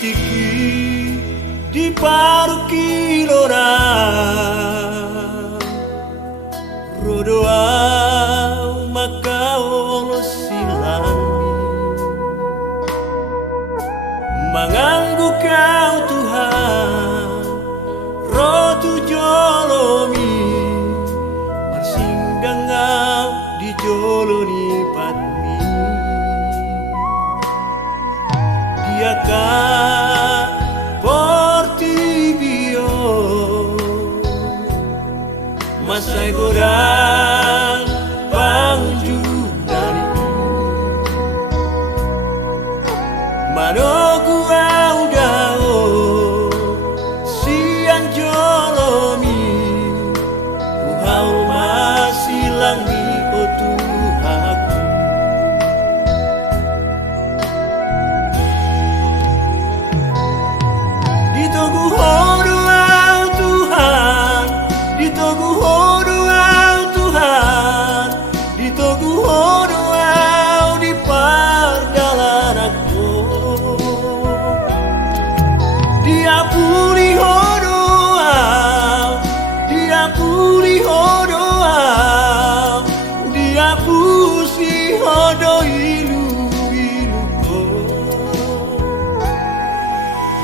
tiki di paru kilora rodoa makao silami manganggu kau Tuhan rotu jolomi marsinggangau di joloni patmi diakah portibio masai godang panju dari manogu audao siang jolomi uhau masih langi o Tuhanku ditogu hodo au Tuhan ditogu hodo au Tuhan ditogu hodo au di perjalananku diampuni hodo au diampuni hodo au dihapusi hodo ilu-iluku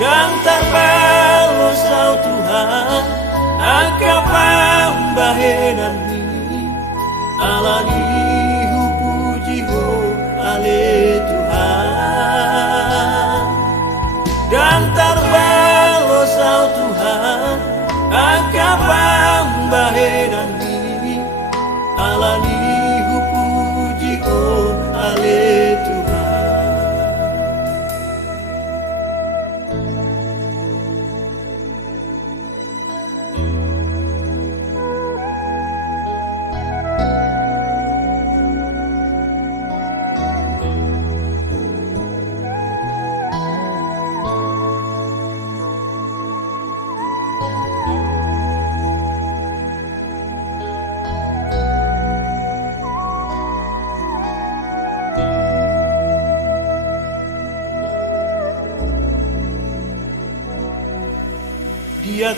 dan terbalas au Tuhan angka pambahenan ni alani hupuji ho ale Tuhan dan terbalas au Tuhan angka pambahenan ni alani hupuji ho ale Tuhan.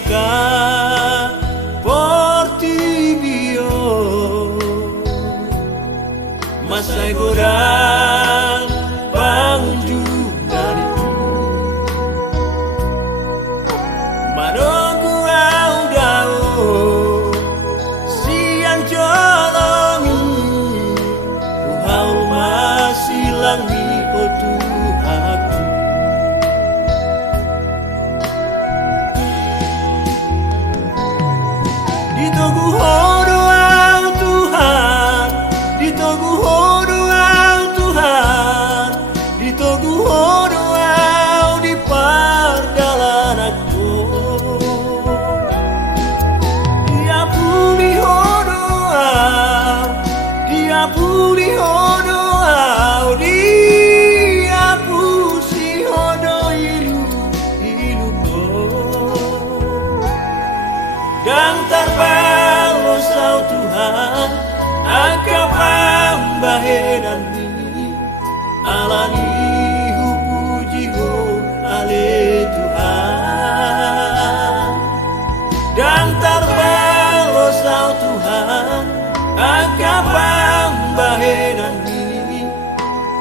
Diakah portibio masai godang panju dari manogu audao siang jolomi uhau masih langi o Tuhanku ditogu hodo au Tuhan ditogu hodo au Tuhan ditogu hodo au di perjalananku diampuni hodo au diampuni hodo au dihapusi hodo ilu-iluku dan terbalas au Tuhan angka pambahenan ni alani hupuji ho ale Tuhan dan terbalas au Tuhan angka pambahenan ni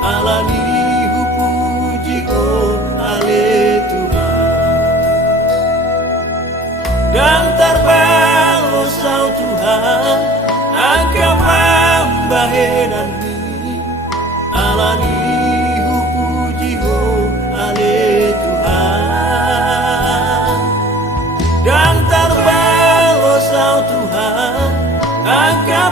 alani hupuji ho ale Tuhan dan terbalas au Tuhan angka pambahenan ni alani hupuji ho ale Tuhan dan terbalas au Tuhan angka